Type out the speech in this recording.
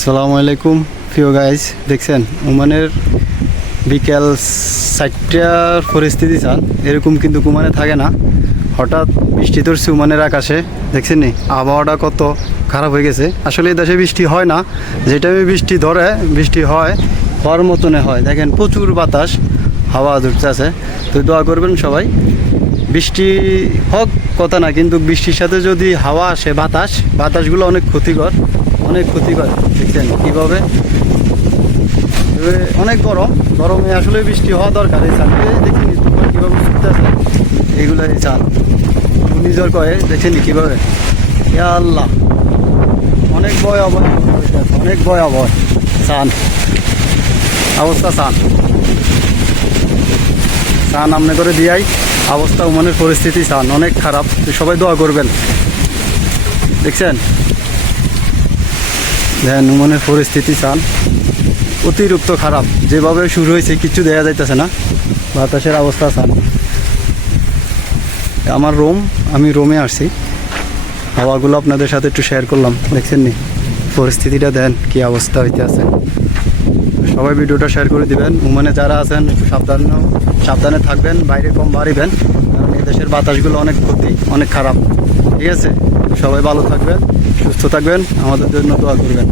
আসসালামু আলাইকুম প্রিয় গাইস, দেখছেন ওমানের বিকেল 4টার পরিস্থিতি চান এরকম কিন্তু ওমানে থাকে না। হঠাৎ বৃষ্টি ধরছে ওমানের আকাশে, দেখছেন নি আবহাওয়াটা কত খারাপ হয়ে গেছে। আসলে এই দেশে বৃষ্টি হয় না, যে টাইমে বৃষ্টি ধরে বৃষ্টি হয় হওয়ার মতনে হয়। দেখেন প্রচুর বাতাস, হাওয়া ধরতে আছে। তো দোয়া করবেন সবাই, বৃষ্টি হোক কথা না, কিন্তু বৃষ্টির সাথে যদি হাওয়া আসে বাতাসগুলো অনেক ক্ষতিকর, অনেক ক্ষতিকর। দেখছেন কীভাবে অনেক গরমে আসলে বৃষ্টি হওয়া দরকার। এই চালকে দেখছেন কীভাবে ছুটতে আছে, এইগুলো এই চাল ঘূর্ণিঝড় কয়ে দেখছেন কীভাবে। ইয়া আল্লাহ, অনেক ভয়াবহ, অনেক ভয়াবহ চান অবস্থা। চান আমনে করে দিয়াই অবস্থা, ওমানের পরিস্থিতি চান অনেক খারাপ। তো সবাই দোয়া করবেন। দেখছেন দেখেন ওমানের পরিস্থিতি চান অতিরিক্ত খারাপ, যেভাবে শুরু হয়েছে কিচ্ছু দেখা যাইতেছে না। বাতাসের অবস্থা চান। আমার আমি রোমে আসছি, হাওয়াগুলো আপনাদের সাথে একটু শেয়ার করলাম। দেখছেন নি পরিস্থিতিটা, দেন কি অবস্থা হইতে আছে। সবাই ভিডিওটা শেয়ার করে দিবেন। ওমানে যারা আছেন একটু সাবধানে থাকবেন, বাইরে কম বাড়িবেন, কারণ এই দেশের বাতাসগুলো অনেক ক্ষতি, অনেক খারাপ। ঠিক আছে, সবাই ভালো থাকবেন, সুস্থ থাকবেন, আমাদের জন্য দোয়া করবেন।